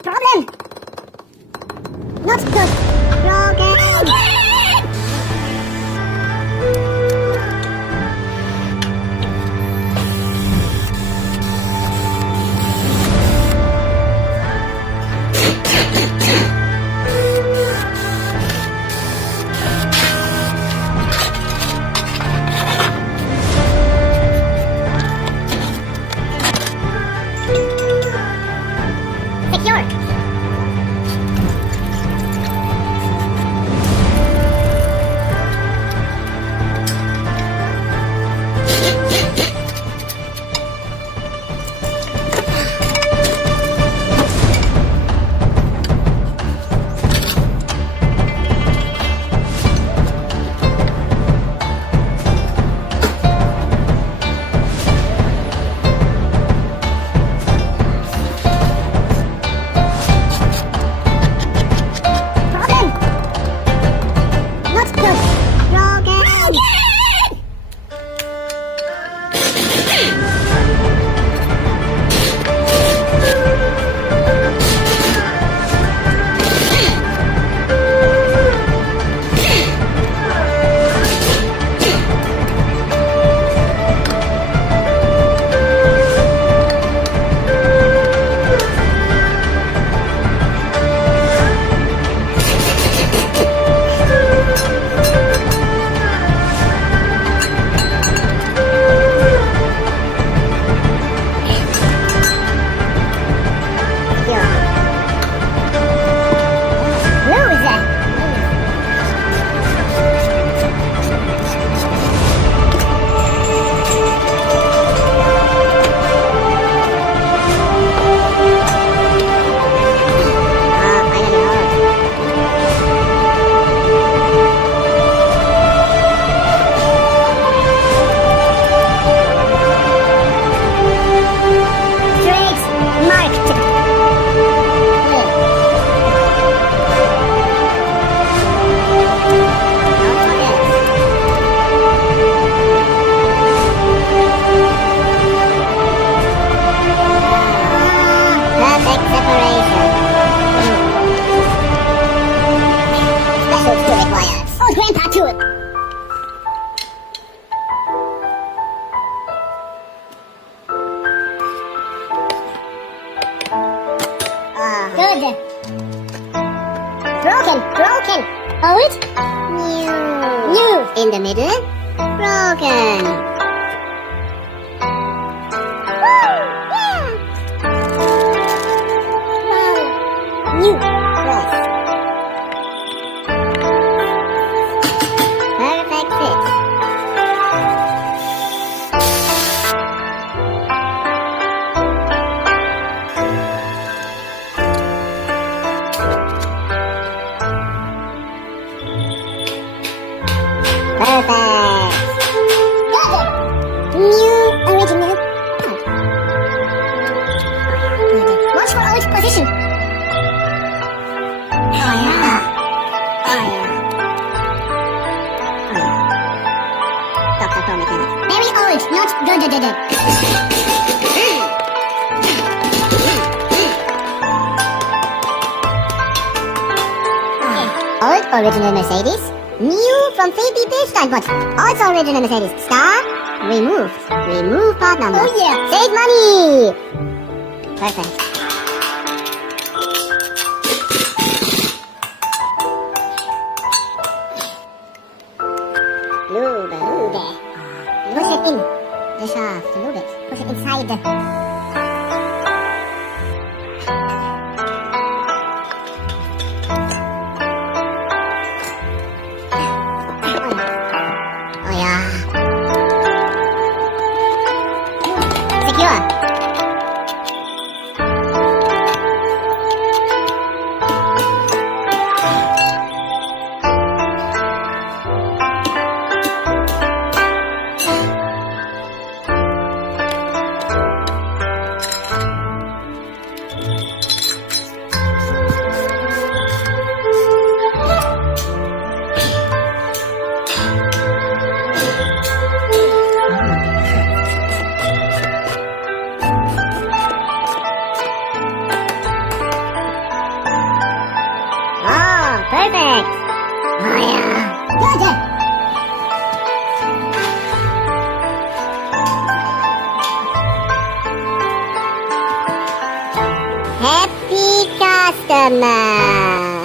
Problem! Not good! Broken! Secure! Problem! Not good! Broken! Perfect separation. Special tool required. Oh, Grandpa tool. Good. Broken. Old. New. In the middle. Broken. New. Yes. Perfect fit. Perfect. Good. New original. Good. Watch for old position. Dr. Pro Mechanic. Very old, not good. Old original Mercedes. New from 3B baseline, but also original Mercedes. Star, removed. Remove part number. Oh yeah. Save money. Perfect. Lube. Push it in the shaft. Lube it. Push it inside. Oh yeah. Secure. Oh yeah. Good. Happy customer.